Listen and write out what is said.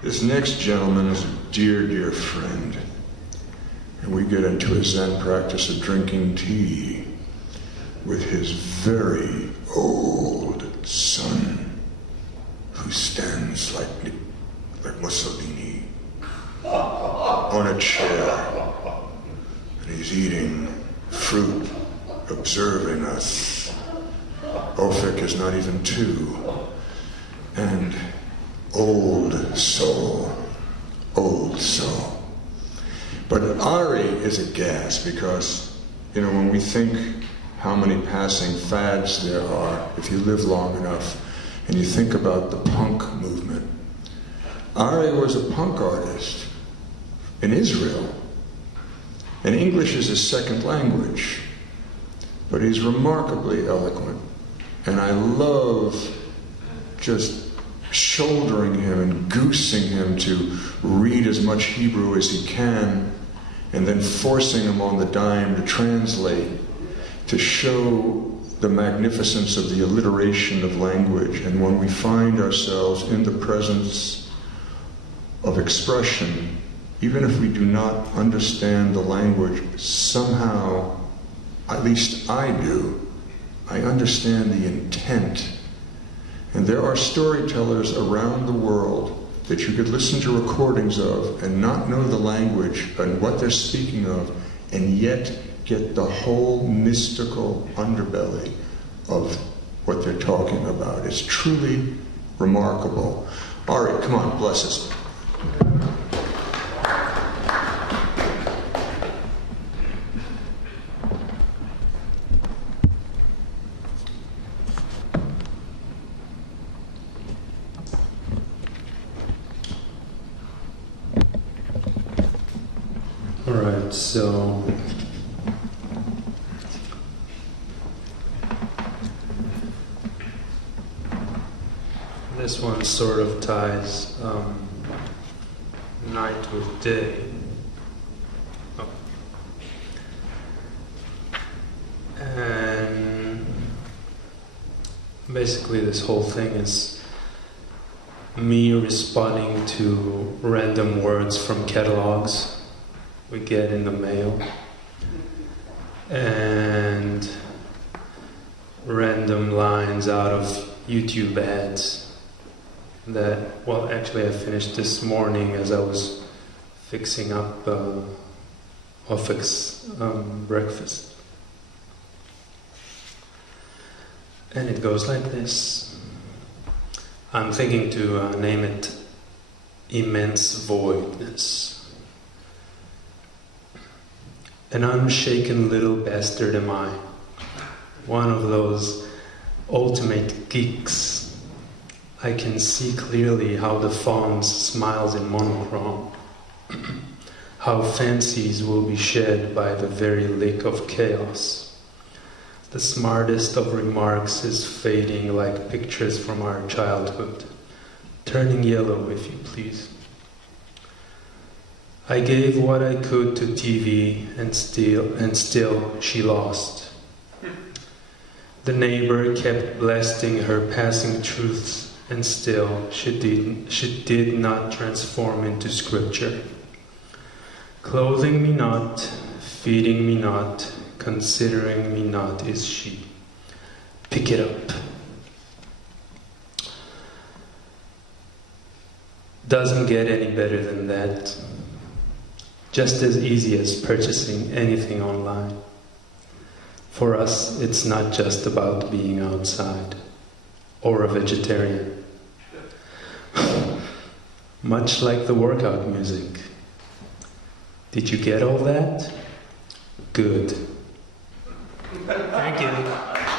This next gentleman is a dear, dear friend. And we get into a Zen practice of drinking tea with his very old son, who stands like Mussolini on a chair. And he's eating fruit, observing us. Ofik is not even 2. And old soul. But Arie is a gas because, when we think how many passing fads there are, if you live long enough, and you think about the punk movement. Arie was a punk artist in Israel, and English is his second language, but he's remarkably eloquent, and I love just shouldering him and goosing him to read as much Hebrew as he can, and then forcing him on the dime to translate, to show the magnificence of the alliteration of language. And when we find ourselves in the presence of expression, even if we do not understand the language, somehow, at least I do, I understand the intent. And there are storytellers around the world that you could listen to recordings of and not know the language and what they're speaking of, and yet get the whole mystical underbelly of what they're talking about. It's truly remarkable. Arie, come on, bless us. Alright, so this one sort of ties night with day. Oh. And basically this whole thing is me responding to random words from catalogs we get in the mail, and random lines out of YouTube ads that, well, actually I finished this morning as I was fixing up Ofik's breakfast. And it goes like this. I'm thinking to name it Immense Voidness. An unshaken little bastard am I, one of those ultimate geeks. I can see clearly how the fawns smiles in monochrome, how fancies will be shed by the very lick of chaos. The smartest of remarks is fading like pictures from our childhood, turning yellow, if you please. I gave what I could to TV, and still she lost. The neighbor kept blasting her passing truths, and still she did not transform into scripture. Clothing me not, feeding me not, considering me not is she. Pick it up. Doesn't get any better than that. Just as easy as purchasing anything online. For us, it's not just about being outside or a vegetarian. Much like the workout music. Did you get all that? Good. Thank you.